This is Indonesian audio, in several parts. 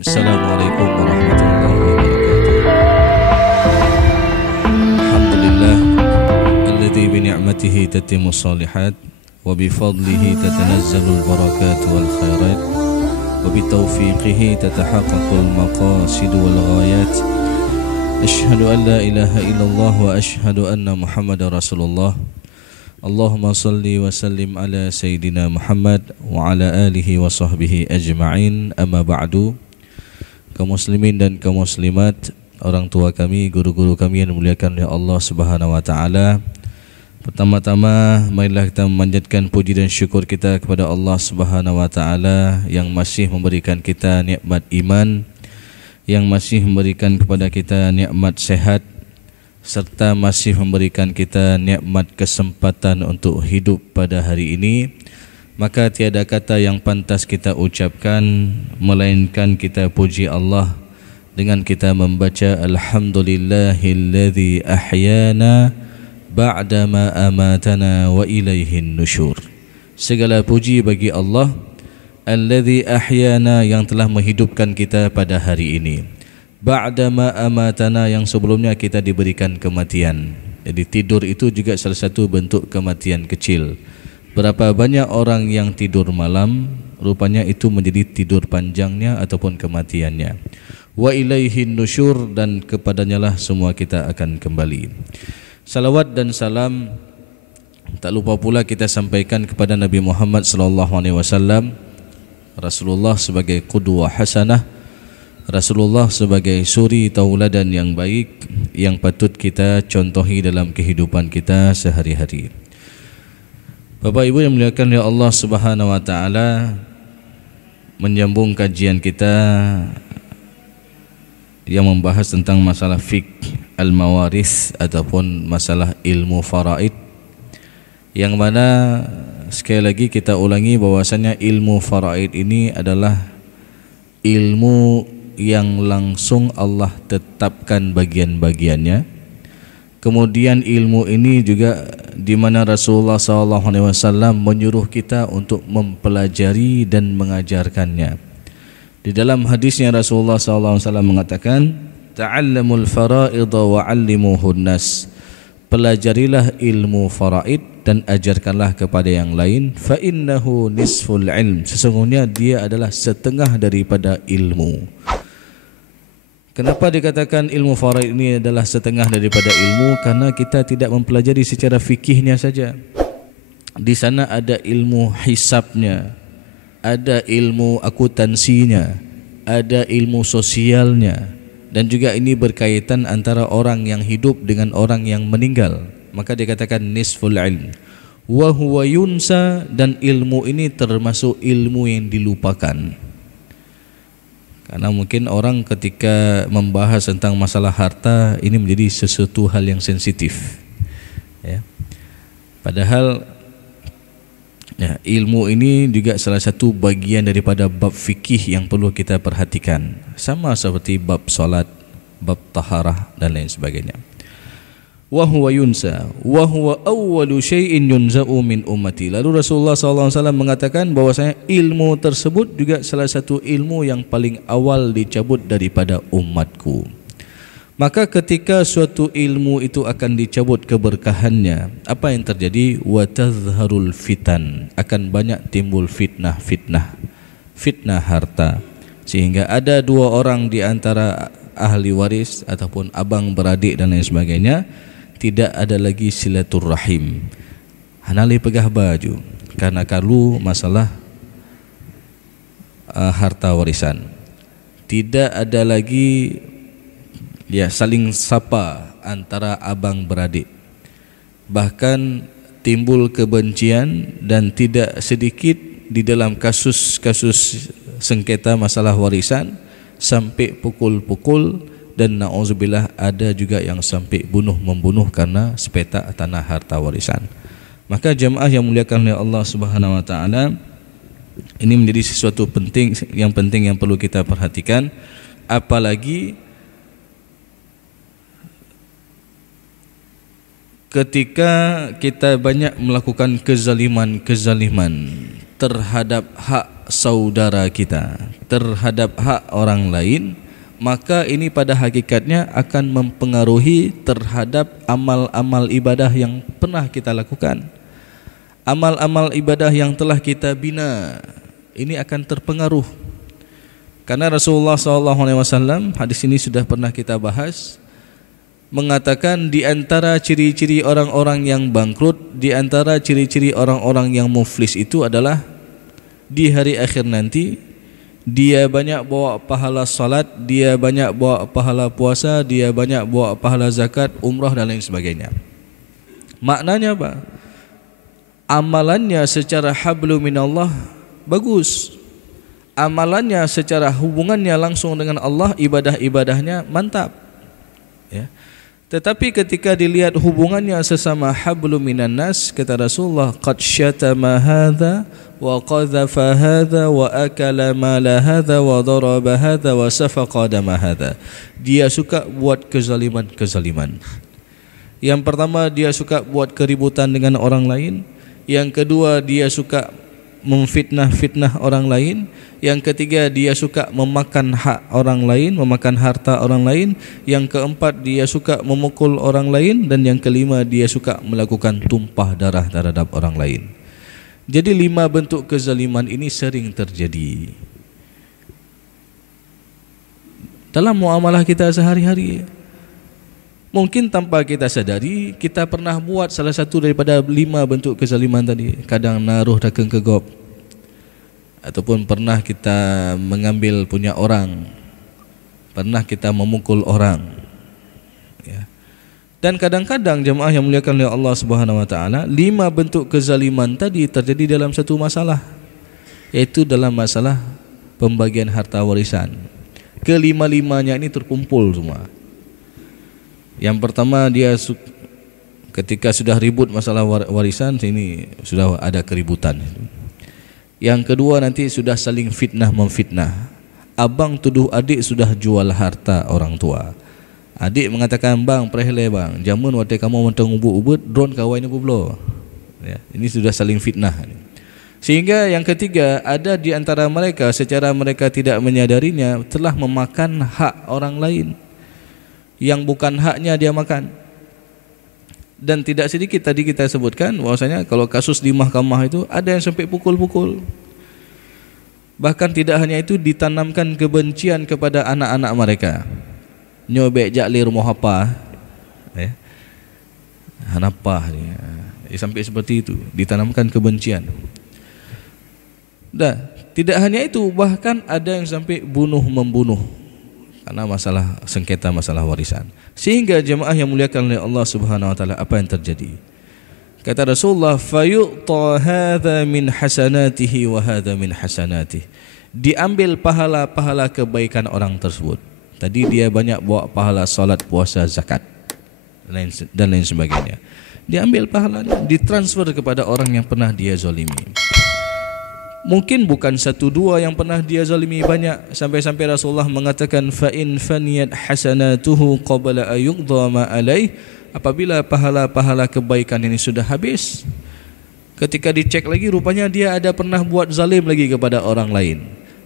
Assalamualaikum warahmatullahi wabarakatuh. Alhamdulillah alladzi bi ni'matihi tatimmu shalihat wa bi fadlihi tatanazzalul barakat wal khairat wa bi taufiqihi tatahaqqaqul maqasid wal ghayat. Asyhadu an la ilaha illallah wa asyhadu anna Muhammadar Rasulullah. Allahumma salli wa sallim ala Sayyidina Muhammad wa ala alihi wa sahbihi ajma'in. Amma ba'du. Kaum muslimin dan kaum muslimat, orang tua kami, guru-guru kami yang dimuliakan oleh Allah Subhanahu wa taala. Pertama-tama marilah kita memanjatkan puji dan syukur kita kepada Allah Subhanahu wa taala yang masih memberikan kita nikmat iman, yang masih memberikan kepada kita nikmat sehat, serta masih memberikan kita nikmat kesempatan untuk hidup pada hari ini. Maka tiada kata yang pantas kita ucapkan melainkan kita puji Allah dengan kita membaca Alhamdulillahilladzi ahyana ba'dama amatana wa ilaihin nusyur. Segala puji bagi Allah alladzi ahyana, yang telah menghidupkan kita pada hari ini, ba'dama amatana, yang sebelumnya kita diberikan kematian. Jadi tidur itu juga salah satu bentuk kematian kecil. Berapa banyak orang yang tidur malam, rupanya itu menjadi tidur panjangnya ataupun kematiannya. Wa ilaihin nusyur, dan kepadanya lah semua kita akan kembali. Salawat dan salam tak lupa pula kita sampaikan kepada Nabi Muhammad sallallahu alaihi wasallam, Rasulullah sebagai qudwah hasanah, Rasulullah sebagai suri tauladan yang baik yang patut kita contohi dalam kehidupan kita sehari-hari. Bapak Ibu yang dimuliakan oleh Allah Subhanahu wa taala, menyambung kajian kita yang membahas tentang masalah fiqh al-mawaris ataupun masalah ilmu faraid, yang mana sekali lagi kita ulangi bahwasanya ilmu faraid ini adalah ilmu yang langsung Allah tetapkan bagian-bagiannya. Kemudian ilmu ini juga di mana Rasulullah SAW menyuruh kita untuk mempelajari dan mengajarkannya. Di dalam hadisnya Rasulullah SAW mengatakan, ta'allamul fara'idha wa'allimuhun nas. Pelajarilah ilmu faraid dan ajarkanlah kepada yang lain. Fa innahu nisful ilm. Sesungguhnya dia adalah setengah daripada ilmu. Kenapa dikatakan ilmu faraid ini adalah setengah daripada ilmu? Karena kita tidak mempelajari secara fikihnya saja. Di sana ada ilmu hisabnya, ada ilmu akuntansinya, ada ilmu sosialnya, dan juga ini berkaitan antara orang yang hidup dengan orang yang meninggal. Maka dikatakan nisful ilm. Wa huwa yunsa, dan ilmu ini termasuk ilmu yang dilupakan. Karena mungkin orang ketika membahas tentang masalah harta ini menjadi sesuatu hal yang sensitif, ya. Padahal ya, ilmu ini juga salah satu bagian daripada bab fikih yang perlu kita perhatikan, sama seperti bab salat, bab taharah dan lain sebagainya. Wa huwa yunsa wa huwa awwalu syai'in yunza'u min ummati. Lalu Rasulullah SAW mengatakan bahwasanya ilmu tersebut juga salah satu ilmu yang paling awal dicabut daripada umatku. Maka ketika suatu ilmu itu akan dicabut keberkahannya, apa yang terjadi? Wa tazharul fitan, akan banyak timbul fitnah harta, sehingga ada dua orang di antara ahli waris ataupun abang beradik dan lain sebagainya, tidak ada lagi silaturrahim, hanali pegah baju karena kalau masalah harta warisan. Tidak ada lagi saling sapa antara abang beradik. Bahkan timbul kebencian, dan tidak sedikit di dalam kasus-kasus sengketa masalah warisan sampai pukul-pukul. Dan na'udzubillah ada juga yang sampai membunuh karena sepetak tanah harta warisan. Maka jemaah yang muliakan oleh Allah Subhanahu wa taala, ini menjadi sesuatu penting yang perlu kita perhatikan, apalagi ketika kita banyak melakukan kezaliman, terhadap hak saudara kita, terhadap hak orang lain, maka ini pada hakikatnya akan mempengaruhi terhadap amal-amal ibadah yang pernah kita lakukan. Amal-amal ibadah yang telah kita bina, ini akan terpengaruh. Karena Rasulullah SAW, hadis ini sudah pernah kita bahas, mengatakan di antara ciri-ciri orang-orang yang bangkrut, di antara ciri-ciri orang-orang yang muflis itu adalah di hari akhir nanti dia banyak bawa pahala salat, dia banyak bawa pahala puasa, dia banyak bawa pahala zakat, umrah dan lain sebagainya. Maknanya apa? Amalannya secara hablu minallah bagus. Amalannya secara hubungannya langsung dengan Allah, ibadah-ibadahnya mantap. Ya. Tetapi ketika dilihat hubungannya sesama hablu minan nas, kata Rasulullah, qad syatama hadza wa qadhafa hadza wa akala mala hadza wa daraba hadza wa safaqa dama hadza. Dia suka buat kezaliman. Yang pertama, dia suka buat keributan dengan orang lain. Yang kedua, dia suka memfitnah orang lain. Yang ketiga, dia suka memakan hak orang lain, memakan harta orang lain. Yang keempat, dia suka memukul orang lain. Dan yang kelima, dia suka melakukan tumpah darah terhadap orang lain. Jadi 5 bentuk kezaliman ini sering terjadi dalam muamalah kita sehari-hari. Mungkin tanpa kita sadari, kita pernah buat salah satu daripada 5 bentuk kezaliman tadi. Kadang naruh dagang kegop, ataupun pernah kita mengambil punya orang, pernah kita memukul orang, ya. Dan kadang-kadang jemaah yang muliakan oleh Allah Subhanahu wa taala, 5 bentuk kezaliman tadi terjadi dalam satu masalah, yaitu dalam masalah pembagian harta warisan. Kelima-limanya ini terkumpul semua. Yang pertama, dia ketika sudah ribut masalah warisan, ini sudah ada keributan. Yang kedua, nanti sudah saling fitnah memfitnah. Abang tuduh adik sudah jual harta orang tua. Adik mengatakan, bang, perhelai bang, jamun waktu kamu mentang ubut-ubut, drone kawan apa belum? Ya, ini sudah saling fitnah. Sehingga yang ketiga, ada di antara mereka secara mereka tidak menyadarinya telah memakan hak orang lain yang bukan haknya dia makan. Dan tidak sedikit tadi kita sebutkan bahwasanya kalau kasus di mahkamah itu ada yang sampai pukul-pukul. Bahkan tidak hanya itu, ditanamkan kebencian kepada anak-anak mereka. Nyobek jakli rumah apa, ya, hanapa dia, sampai seperti itu, ditanamkan kebencian. Dan tidak hanya itu, bahkan ada yang sampai bunuh-membunuh karena masalah sengketa masalah warisan. Sehingga jemaah yang muliakan oleh Allah Subhanahu wa taala, apa yang terjadi? Kata Rasulullah, fayu'ta hadza min hasanatihi wa hadza min hasanatihi. Diambil pahala-pahala kebaikan orang tersebut. Tadi dia banyak bawa pahala salat, puasa, zakat dan lain sebagainya. Diambil pahalanya, ditransfer kepada orang yang pernah dia zalimi. Mungkin bukan 1-2 yang pernah dia zalimi, banyak. Sampai-sampai Rasulullah mengatakan, fa in faniyat hasanatuhu qabla ayuqdha ma alaih. Apabila pahala-pahala kebaikan ini sudah habis, ketika dicek lagi rupanya dia ada pernah buat zalim lagi kepada orang lain,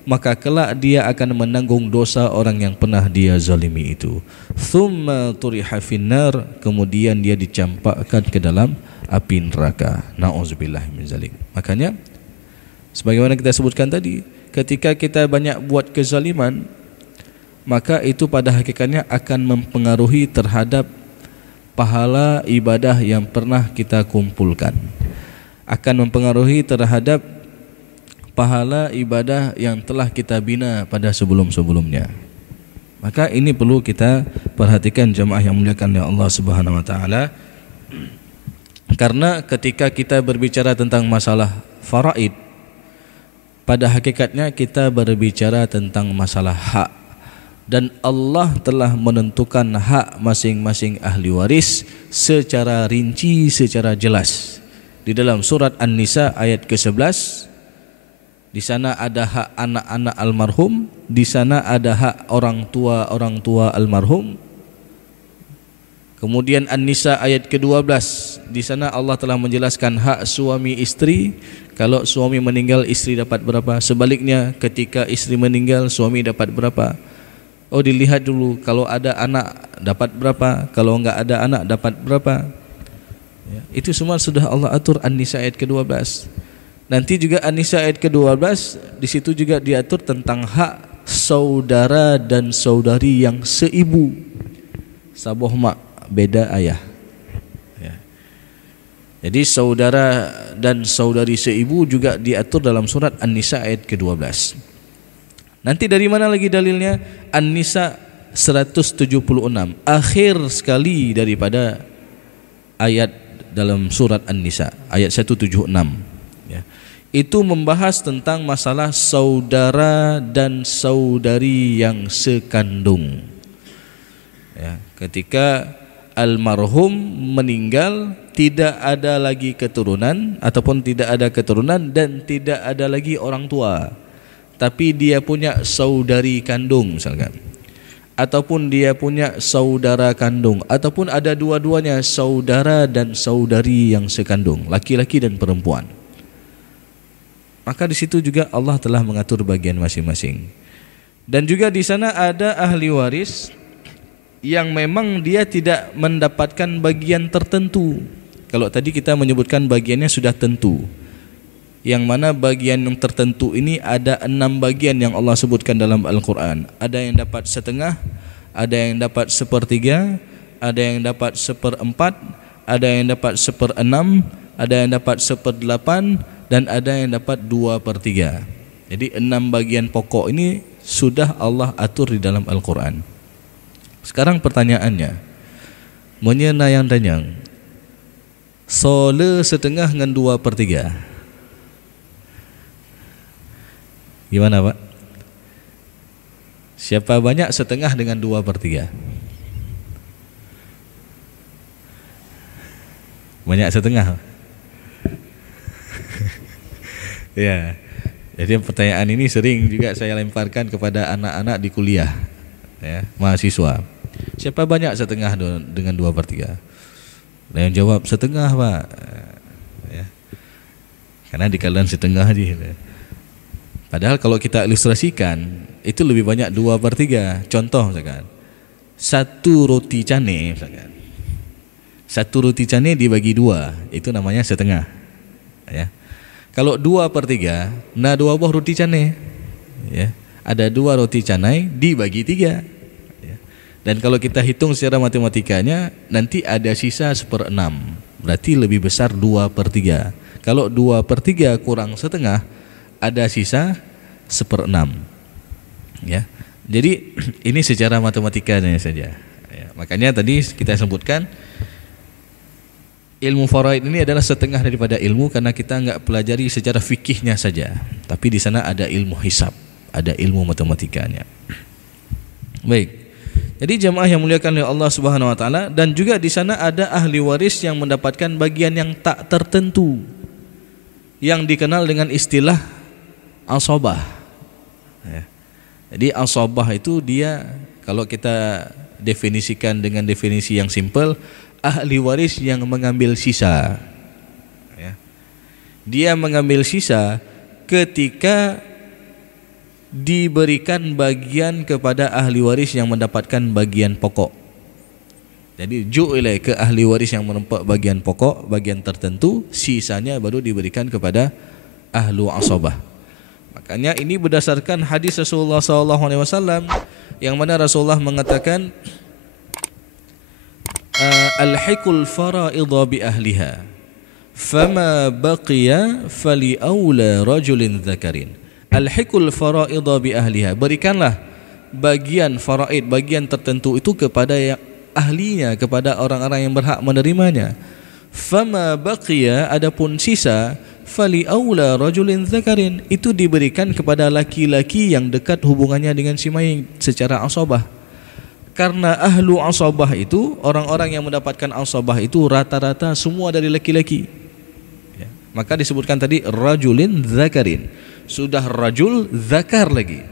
maka kelak dia akan menanggung dosa orang yang pernah dia zalimi itu. Thumma turiha finnar, kemudian dia dicampakkan ke dalam api neraka. Na'udzubillah min zalik. Makanya sebagaimana kita sebutkan tadi, ketika kita banyak buat kezaliman, maka itu pada hakikatnya akan mempengaruhi terhadap pahala ibadah yang pernah kita kumpulkan, akan mempengaruhi terhadap pahala ibadah yang telah kita bina pada sebelum-sebelumnya. Maka ini perlu kita perhatikan jemaah yang muliakan oleh Allah Subhanahu wa taala. Karena ketika kita berbicara tentang masalah faraid, pada hakikatnya kita berbicara tentang masalah hak, dan Allah telah menentukan hak masing-masing ahli waris secara rinci, secara jelas. Di dalam surat An-Nisa ayat ke-11, di sana ada hak anak-anak almarhum, di sana ada hak orang tua almarhum. Kemudian An-Nisa ayat ke-12, di sana Allah telah menjelaskan hak suami istri. Kalau suami meninggal, istri dapat berapa? Sebaliknya, ketika istri meninggal, suami dapat berapa? Oh, dilihat dulu, kalau ada anak dapat berapa, kalau enggak ada anak dapat berapa. Ya, itu semua sudah Allah atur. An-Nisa ayat ke-12. Nanti juga An-Nisa ayat ke-12, di situ juga diatur tentang hak saudara dan saudari yang seibu. Saboh mak, beda ayah. Ya. Jadi saudara dan saudari seibu juga diatur dalam surat An-Nisa ayat ke-12. Nanti dari mana lagi dalilnya? An-Nisa 176, akhir sekali daripada ayat dalam surat An-Nisa, ayat 176. Ya. Itu membahas tentang masalah saudara dan saudari yang sekandung. Ya, ketika almarhum meninggal, tidak ada lagi keturunan ataupun tidak ada keturunan dan tidak ada lagi orang tua, tapi dia punya saudari kandung misalkan, ataupun dia punya saudara kandung, ataupun ada dua-duanya, saudara dan saudari yang sekandung, laki-laki dan perempuan. Maka di situ juga Allah telah mengatur bagian masing-masing. Dan juga di sana ada ahli waris yang memang dia tidak mendapatkan bagian tertentu. Kalau tadi kita menyebutkan bagiannya sudah tentu, yang mana bagian yang tertentu ini ada 6 bagian yang Allah sebutkan dalam Al-Quran. Ada yang dapat setengah, ada yang dapat sepertiga, ada yang dapat seperempat, ada yang dapat seperenam, ada yang dapat seperdelapan, dan ada yang dapat 2/3. Jadi 6 bagian pokok ini sudah Allah atur di dalam Al-Quran. Sekarang pertanyaannya, menyenayang danyang, sole setengah dengan 2/3. Gimana Pak? Siapa banyak setengah dengan 2/3? Banyak setengah. Ya. Jadi pertanyaan ini sering juga saya lemparkan kepada anak-anak di kuliah, ya, mahasiswa. Siapa banyak setengah dengan 2/3? Ada yang jawab setengah Pak. Ya. Karena dikalian setengah aja. Padahal kalau kita ilustrasikan itu lebih banyak 2/3. Contoh misalkan, 1 roti cane misalkan. 1 roti cane dibagi 2, itu namanya setengah. Ya. Kalau 2/3, nah 2 buah roti canai, ya, ada 2 roti canai dibagi 3. Ya. Dan kalau kita hitung secara matematikanya, nanti ada sisa 1/6, berarti lebih besar 2/3. Kalau 2/3 kurang setengah, ada sisa 1/6. Ya. Jadi ini secara matematikanya saja. Ya. Makanya tadi kita sebutkan, ilmu faraid ini adalah setengah daripada ilmu karena kita enggak pelajari secara fikihnya saja, tapi di sana ada ilmu hisab, ada ilmu matematikanya. Baik. Jadi jamaah yang muliakan oleh Allah Subhanahu wa taala, dan juga di sana ada ahli waris yang mendapatkan bagian yang tak tertentu, yang dikenal dengan istilah asabah. Ya. Jadi asabah itu dia, kalau kita definisikan dengan definisi yang simpel, ahli waris yang mengambil sisa. Ya. Dia mengambil sisa ketika diberikan bagian kepada ahli waris yang mendapatkan bagian pokok. Jadi ju'ilai ke ahli waris yang menempat bagian pokok, bagian tertentu, sisanya baru diberikan kepada ahlu asabah. Makanya ini berdasarkan hadis Rasulullah SAW, yang mana Rasulullah mengatakan, alhiqul fara'idha bi ahliha fama baqiya fali aula rajulin dzakarin. Alhiqul fara'idha bi ahliha, berikanlah bagian faraid, bagian tertentu itu kepada yang ahlinya, kepada orang-orang yang berhak menerimanya. Fama baqiya, adapun sisa, fali aula rajulin dzakarin, itu diberikan kepada laki-laki yang dekat hubungannya dengan si mayit secara asabah. Karena ahlu asabah itu, orang-orang yang mendapatkan asabah itu rata-rata semua dari laki-laki, ya. Maka disebutkan tadi rajulin zakarin, sudah rajul zakar lagi,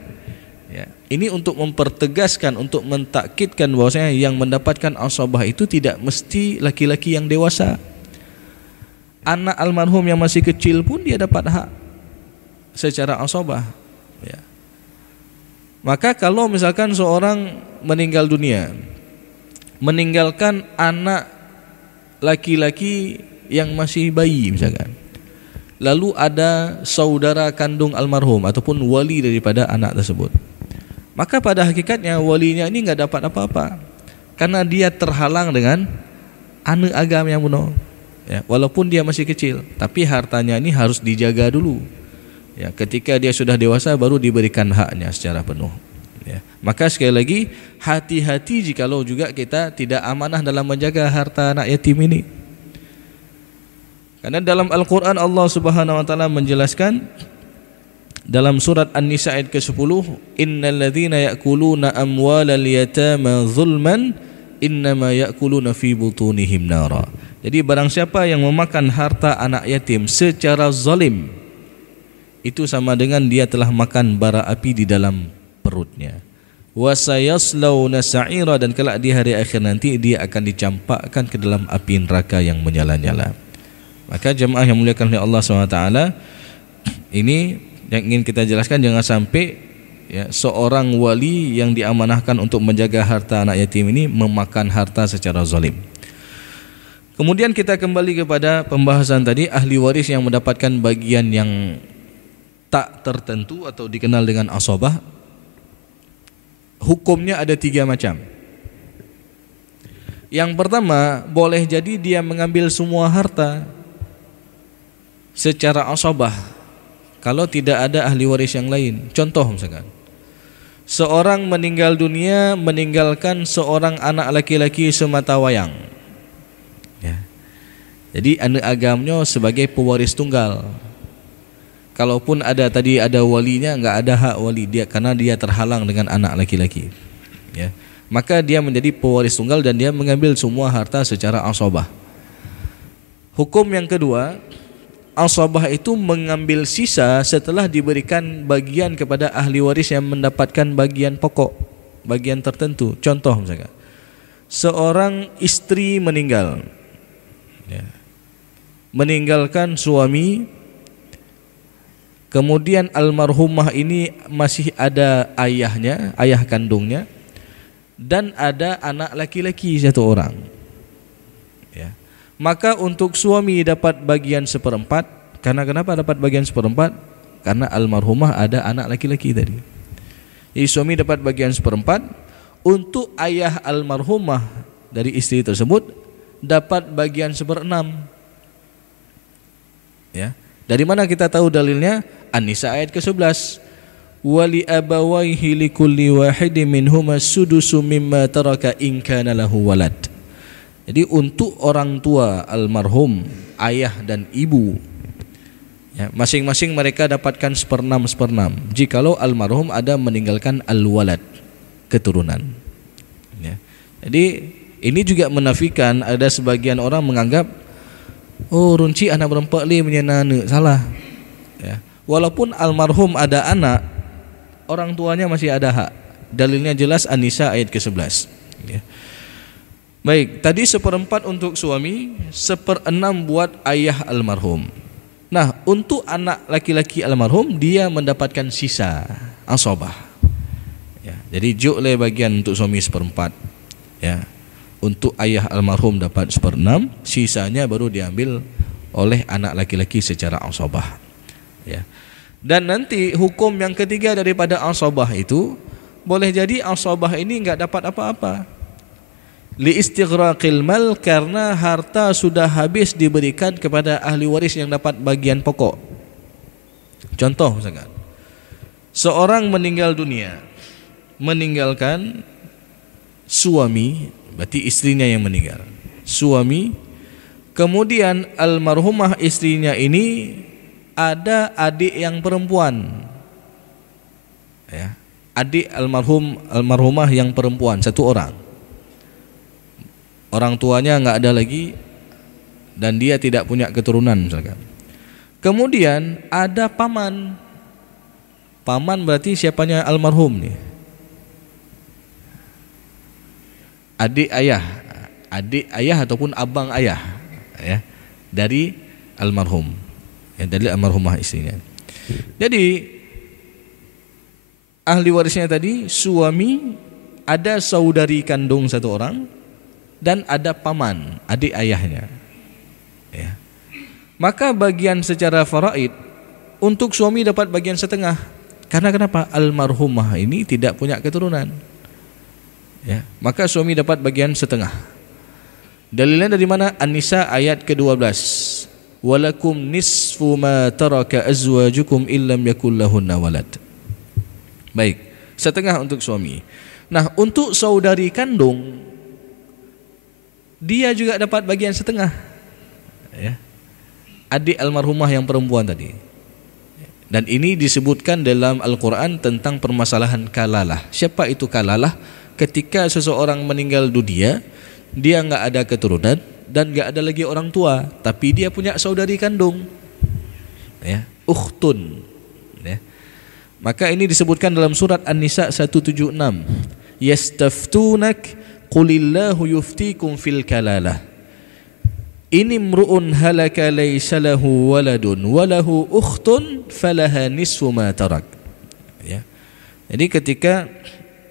ya. Ini untuk mempertegaskan, untuk mentakkidkan bahwasanya yang mendapatkan asabah itu tidak mesti laki-laki yang dewasa. Anak almarhum yang masih kecil pun dia dapat hak secara asabah, ya. Maka kalau misalkan seorang meninggal dunia, meninggalkan anak laki-laki yang masih bayi misalkan, lalu ada saudara kandung almarhum ataupun wali daripada anak tersebut, maka pada hakikatnya walinya ini enggak dapat apa-apa, karena dia terhalang dengan anak agam yang bunuh, ya, walaupun dia masih kecil, tapi hartanya ini harus dijaga dulu. Ya, ketika dia sudah dewasa baru diberikan haknya secara penuh. Ya. Maka sekali lagi hati-hati jikalau juga kita tidak amanah dalam menjaga harta anak yatim ini. Karena dalam Al-Quran Allah Subhanahu Wa Taala menjelaskan dalam surat An-Nisa ayat ke-10, Innal ladzina ya'kuluna amwalal yatama zulman innama ya'kuluna fi butunihim nara. Jadi barang siapa yang memakan harta anak yatim secara zalim, itu sama dengan dia telah makan bara api di dalam perutnya. Wa sayaslawna sa'ira, dan kelak di hari akhir nanti dia akan dicampakkan ke dalam api neraka yang menyala-nyala. Maka jemaah yang muliakan oleh Allah SWT, ini yang ingin kita jelaskan, jangan sampai ya, seorang wali yang diamanahkan untuk menjaga harta anak yatim ini memakan harta secara zalim. Kemudian kita kembali kepada pembahasan tadi, ahli waris yang mendapatkan bagian yang tak tertentu atau dikenal dengan asabah. Hukumnya ada 3 macam. Yang pertama, boleh jadi dia mengambil semua harta secara asabah kalau tidak ada ahli waris yang lain. Contoh misalkan, seorang meninggal dunia meninggalkan seorang anak laki-laki semata wayang, ya. Jadi anak agamnya sebagai pewaris tunggal. Kalaupun ada tadi ada walinya, enggak ada hak wali dia karena dia terhalang dengan anak laki-laki, ya. Maka dia menjadi pewaris tunggal dan dia mengambil semua harta secara asabah. Hukum yang kedua, asabah itu mengambil sisa setelah diberikan bagian kepada ahli waris yang mendapatkan bagian pokok, bagian tertentu. Contoh misalkan, seorang istri meninggal, ya, meninggalkan suami. Kemudian almarhumah ini masih ada ayahnya, ayah kandungnya, dan ada anak laki-laki 1 orang. Ya. Maka untuk suami dapat bagian 1/4. Karena kenapa dapat bagian 1/4? Karena almarhumah ada anak laki-laki tadi. Jadi suami dapat bagian 1/4. Untuk ayah almarhumah dari istri tersebut dapat bagian 1/6. Ya. Dari mana kita tahu dalilnya? An-Nisa ayat ke-11. Wali abawaihi likulli wahidin minhuma sudusu mimma taraka in kana lahu walad. Jadi untuk orang tua almarhum, ayah dan ibu, ya, masing-masing mereka dapatkan 1/6 jikalau almarhum ada meninggalkan al-walad, keturunan, ya. Jadi ini juga menafikan ada sebagian orang menganggap, oh runci anak berempat li menyenana, salah, ya. Walaupun almarhum ada anak, orang tuanya masih ada hak. Dalilnya jelas An-Nisa ayat ke-11, ya. Baik, tadi 1/4 untuk suami, 1/6 buat ayah almarhum. Nah, untuk anak laki-laki almarhum dia mendapatkan sisa asabah, ya. Jadi jukle bagian untuk suami 1/4, ya. Untuk ayah almarhum dapat 1/6, sisanya baru diambil oleh anak laki-laki secara asabah, ya. Dan nanti hukum yang ketiga daripada asabah itu, boleh jadi asabah ini enggak dapat apa-apa. Li istighraqil mal, karena harta sudah habis diberikan kepada ahli waris yang dapat bagian pokok. Contoh misalkan, seorang meninggal dunia, meninggalkan suami, berarti istrinya yang meninggal, suami, kemudian almarhumah istrinya ini ada adik yang perempuan, ya, adik almarhumah yang perempuan 1 orang. Orang tuanya enggak ada lagi dan dia tidak punya keturunan misalkan. Kemudian ada paman. Paman berarti siapanya almarhum nih? Adik ayah ataupun abang ayah, ya, dari almarhum. Dalil almarhumah istrinya. Jadi ahli warisnya tadi suami, ada saudari kandung satu orang, dan ada paman, adik ayahnya. Ya. Maka bagian secara faraid untuk suami dapat bagian setengah. Karena kenapa? Almarhumah ini tidak punya keturunan. Ya. Maka suami dapat bagian setengah. Dalilnya dari mana? An-Nisa ayat ke-12. Walakum nisfu ma taraka azwajukum illam yakul lahunna walad. Baik, setengah untuk suami. Nah, untuk saudari kandung dia juga dapat bagian setengah. Ya. Adik almarhumah yang perempuan tadi. Dan ini disebutkan dalam Al-Quran tentang permasalahan kalalah. Siapa itu kalalah? Ketika seseorang meninggal dunia, dia enggak ada keturunan dan enggak ada lagi orang tua, tapi dia punya saudari kandung. Ya, ukhtun. Ya. Maka ini disebutkan dalam surat An-Nisa 176. Yastaftunak qulillahu yuftikum fil kalalah. Ini mru'un halaka laysa lahu waladun walahu ukhtun falaha nisfu ma tarak. Ya. Jadi ketika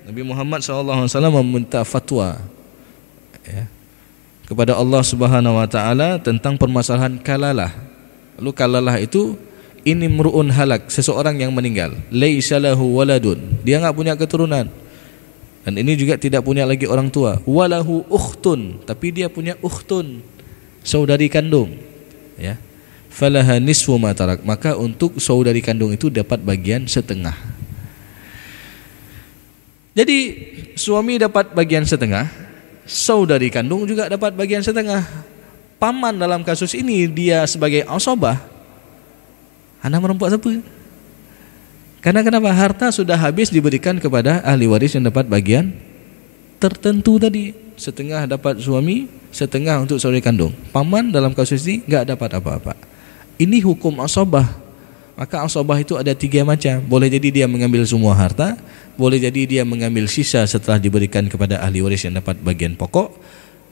Nabi Muhammad SAW meminta fatwa, ya, kepada Allah Subhanahu wa taala tentang permasalahan kalalah. Lalu kalalah itu ini mru'un halak, seseorang yang meninggal, laysa lahu waladun, dia enggak punya keturunan. Dan ini juga tidak punya lagi orang tua. Walahu ukhtun, tapi dia punya ukhtun, saudari kandung. Ya. Falaha nisfu ma tarak, maka untuk saudari kandung itu dapat bagian setengah. Jadi suami dapat bagian setengah, saudari kandung juga dapat bagian setengah. Paman dalam kasus ini dia sebagai asabah. Anak merempuan siapa? Karena kenapa? Harta sudah habis diberikan kepada ahli waris yang dapat bagian tertentu tadi. Setengah dapat suami, setengah untuk saudari kandung. Paman dalam kasus ini enggak dapat apa-apa. Ini hukum asabah. Maka asabah itu ada 3 macam. Boleh jadi dia mengambil semua harta, boleh jadi dia mengambil sisa setelah diberikan kepada ahli waris yang dapat bagian pokok,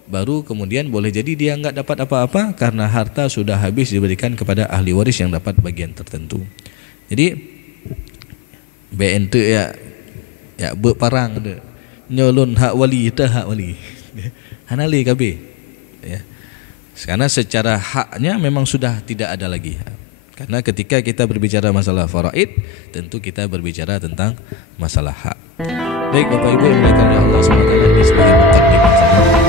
baru kemudian boleh jadi dia enggak dapat apa-apa karena harta sudah habis diberikan kepada ahli waris yang dapat bagian tertentu. Jadi BNT ya berparang tu. Nyolon hak wali dah hak wali. Hanali kabeh. Ya. Karena secara haknya memang sudah tidak ada lagi. Karena ketika kita berbicara masalah faraid, tentu kita berbicara tentang masalah hak. Baik Bapak Ibu yang dimuliakan oleh Allah SWT, ini sebagai mukadimah saja.